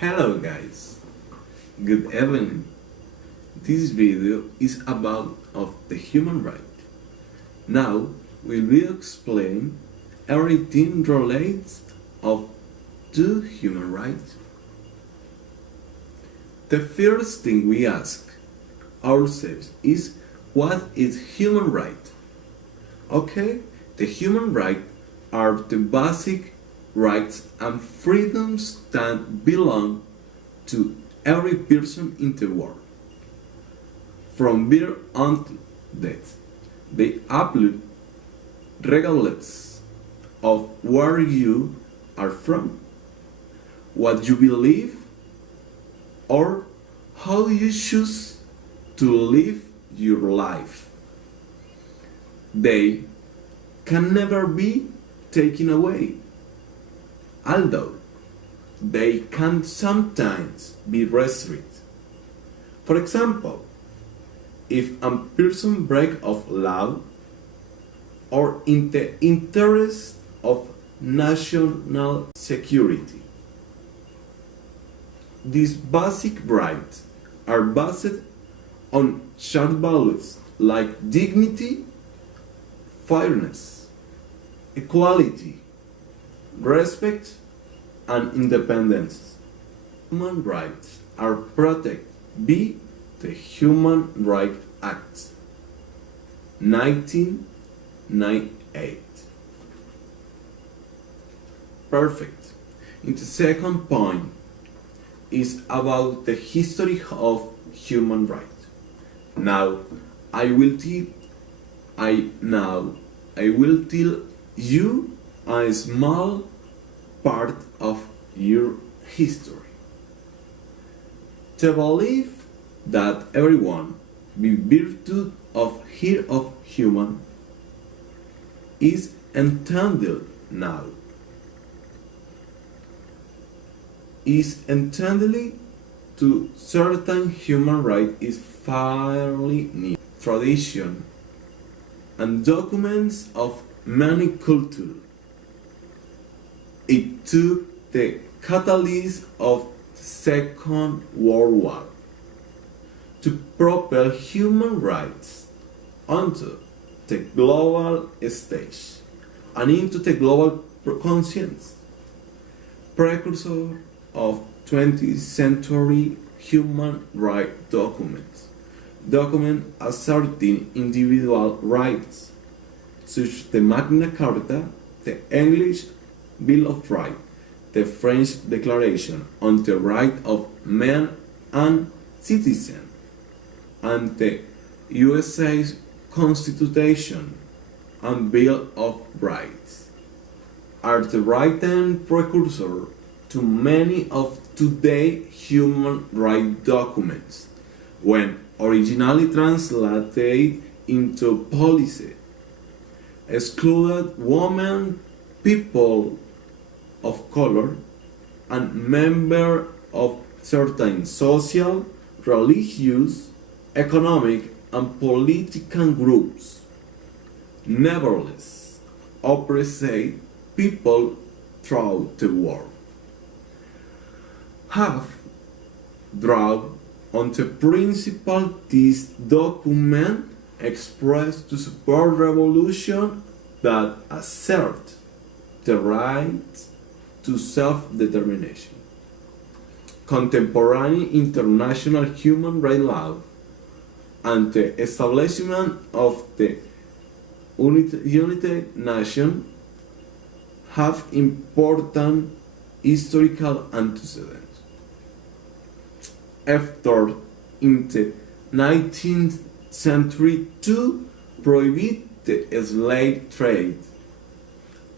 Hello guys, good evening. This video is about of the human right. Now we will explain everything relates of to human rights. The first thing we ask ourselves is what is human right? Okay, the human rights are the basic rights and freedoms that belong to every person in the world. From birth until death, they apply regardless of where you are from, what you believe, or how you choose to live your life. They can never be taken away, although they can sometimes be restricted. For example, if a person breaks of law or in the interest of national security. These basic rights are based on shared values like dignity, fairness, equality, respect, and independence. Human rights are protected by the Human Rights Act 1998. Perfect. And the second point is about the history of human rights. Now I will tell you a small part of your history. To believe that everyone, by virtue of here of human, is intended now. Is intended to certain human right is fairly new. Tradition and documents of many cultures. It took the catalyst of the Second World War to propel human rights onto the global stage and into the global conscience. Precursor of 20th century human rights documents. Document asserting individual rights, such as the Magna Carta, the English Bill of Rights, the French Declaration on the Rights of Man and Citizen, and the USA Constitution and Bill of Rights are the written precursor to many of today's human rights documents, when originally translated into policy, excluded women, people of color, and members of certain social, religious, economic, and political groups. Nevertheless, oppressed people throughout the world have drawn on the principle this document expressed to support revolution that assert the right to self-determination. Contemporary international human rights law and the establishment of the United Nations have important historical antecedents. After in the 19th century to prohibit the slave trade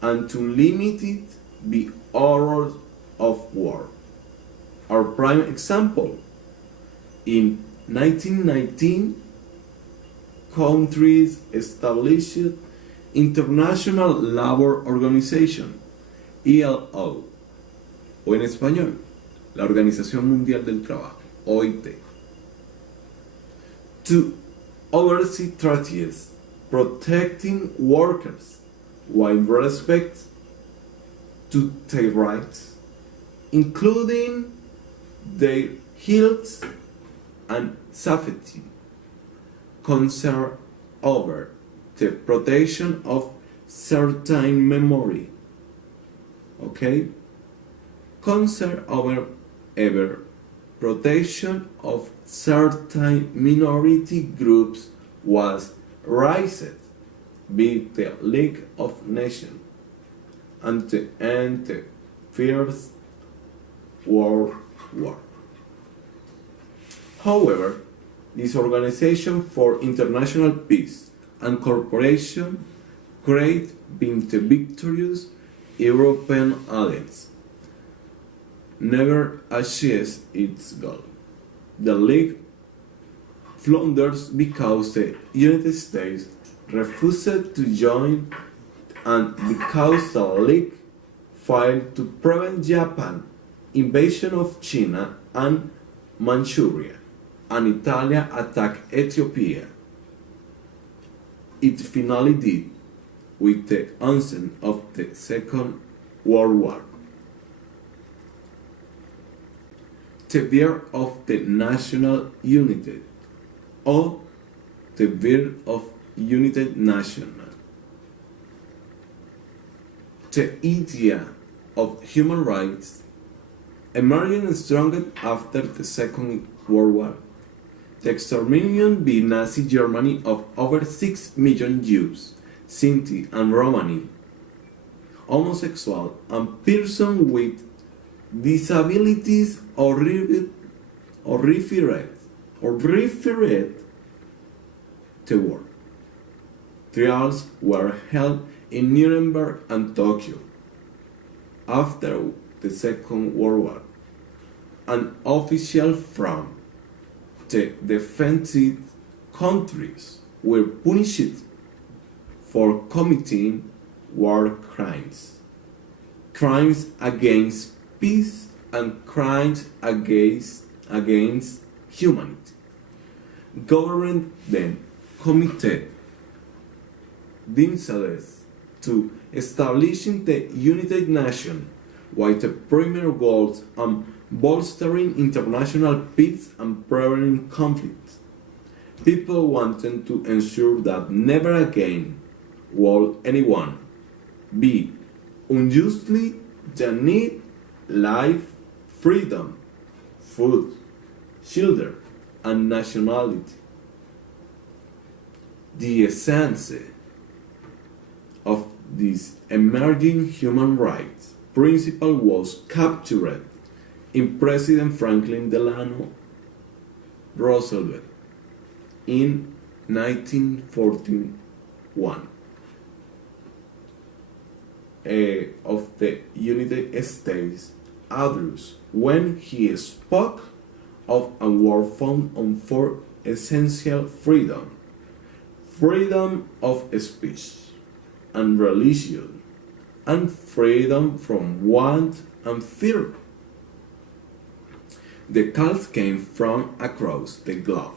and to limit it the horrors of war. Our prime example, in 1919, countries established International Labour Organization, ILO, o en español, la Organización Mundial del Trabajo, OIT, to oversee treaties protecting workers while respect to their rights, including their health and safety, concern over the protection of certain memory, okay? Concern over ever protection of certain minority groups was raised by the League of Nations and to end the First World War. However, this Organization for International Peace and Cooperation created by the victorious European alliance never achieved its goal. The League flounders because the United States refused to join and because the League failed to prevent Japan invasion of China and Manchuria, and Italy attacked Ethiopia. It finally did with the onset of the Second World War. The birth of the national unity, or the birth of United Nations. The idea of human rights emerged stronger after the Second World War. The extermination by Nazi Germany of over 6 million Jews, Sinti and Romani, homosexual and persons with disabilities or referred to war. Trials were held in Nuremberg and Tokyo after the Second World War. An official from the defended countries were punished for committing war crimes, crimes against peace and crimes against humanity. Government then committed themselves to establishing the United Nations with the primary goals on bolstering international peace and preventing conflict. People wanted to ensure that never again will anyone be unjustly denied life, freedom, food, shelter, and nationality. The essence of this emerging human rights principle was captured in President Franklin Delano Roosevelt in 1941 of the United States address when he spoke of a war founded on four essential freedoms: freedom of speech and religion, and freedom from want and fear. The calls came from across the globe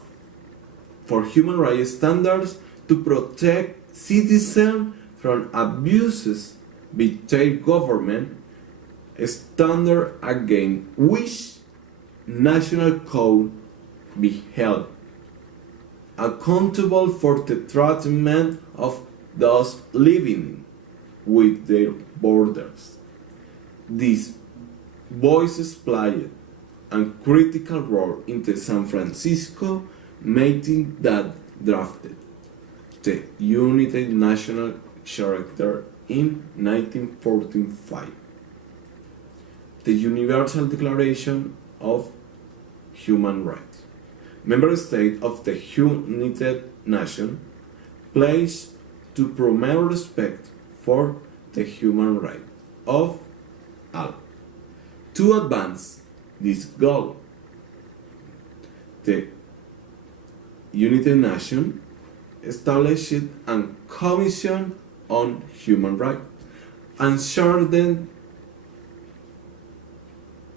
for human rights standards to protect citizens from abuses by their government, standard against which national code be held accountable for the treatment of those living with their borders. These voices played a critical role in the San Francisco meeting that drafted the United Nations Charter in 1945. The Universal Declaration of Human Rights. Member States of the United Nations pledged to promote respect for the human rights of all. To advance this goal, the United Nations established a Commission on Human Rights and chartered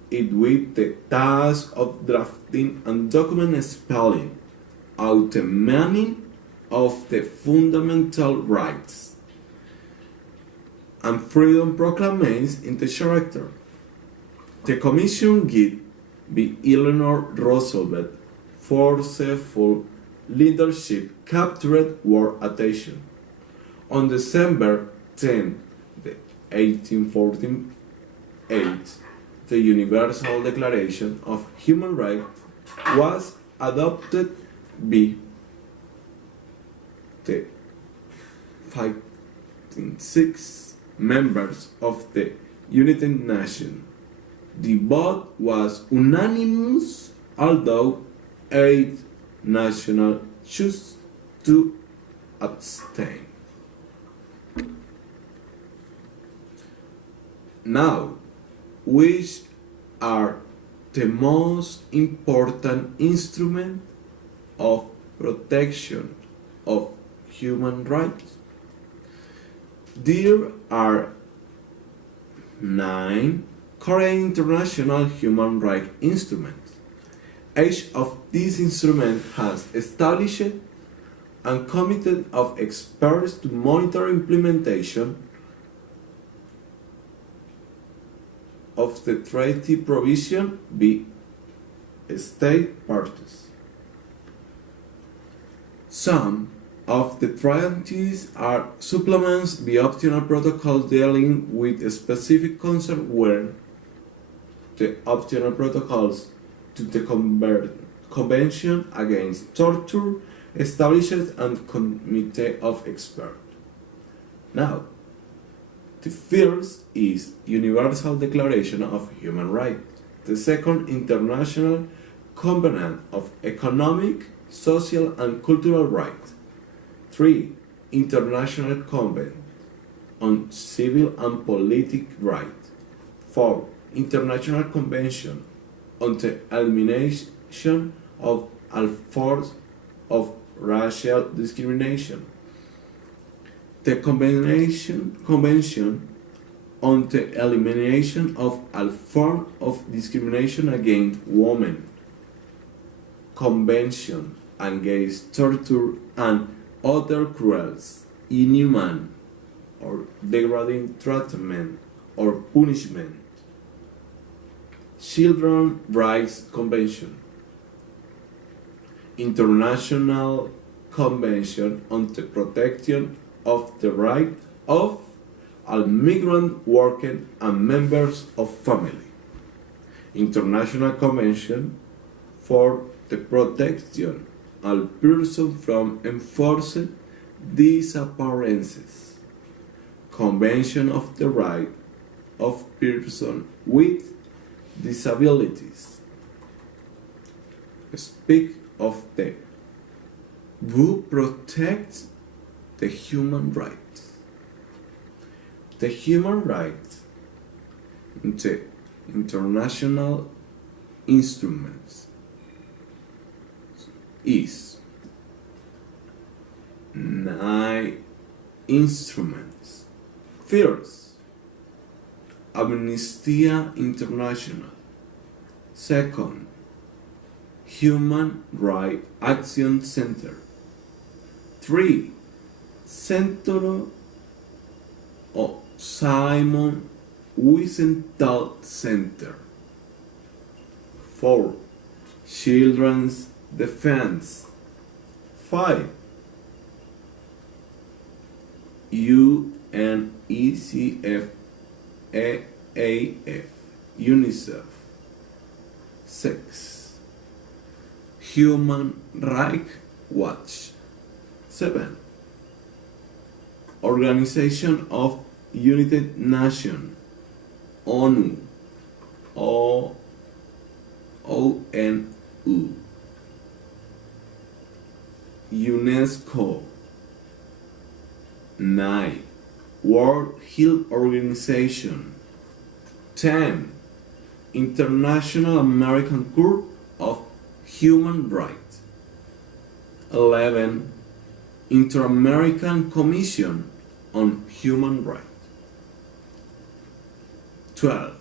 it with the task of drafting a document spelling out the meaning of the fundamental rights and freedom proclaimed in the Charter. The Commission gave by Eleanor Roosevelt forceful leadership captured world attention. On December 10, 1848, the Universal Declaration of Human Rights was adopted by the 56 members of the United Nations. The vote was unanimous, although 8 nations chose to abstain. Now, which are the most important instruments of protection of human rights? There are 9 current international human rights instruments. Each of these instruments has established a committee of experts to monitor implementation of the treaty provision by state parties. Some of the treaties are supplements by optional protocols dealing with specific concerns where the optional protocols to the Convention Against Torture establishes a committee of experts. Now, the first is Universal Declaration of Human Rights, the second International Covenant of Economic, Social and Cultural Rights, 3. International Convention on Civil and Political Rights, 4. International Convention on the Elimination of all forms of racial discrimination, the Convention on the Elimination of all forms of discrimination against women, Convention Against Torture and Other Cruel, Inhuman, or Degrading Treatment or Punishment, Children's Rights Convention, International Convention on the Protection of the Right of all migrant workers and members of family, International Convention for the Protection of Persons from Enforced Disappearances, Convention of the Right of Persons with Disabilities. Speak of the who protects the human rights. The human rights, the international instruments, is 9 instruments. First, Amnesty International. Second, Human Rights Action Center. 3. Centro of Simon Wiesenthal Center. 4. Children's Defense. 5. UNICEF, AAF, UNICEF. 6. Human Rights Watch. 7. Organization of United Nations, ONU, ONU. UNESCO. 9. World Health Organization. 10. International American Court of Human Rights. 11. Inter-American Commission on Human Rights. 12.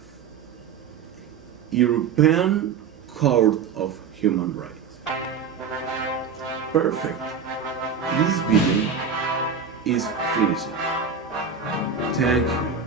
European Court of Human Rights. Perfect. This video is finished. Thank you.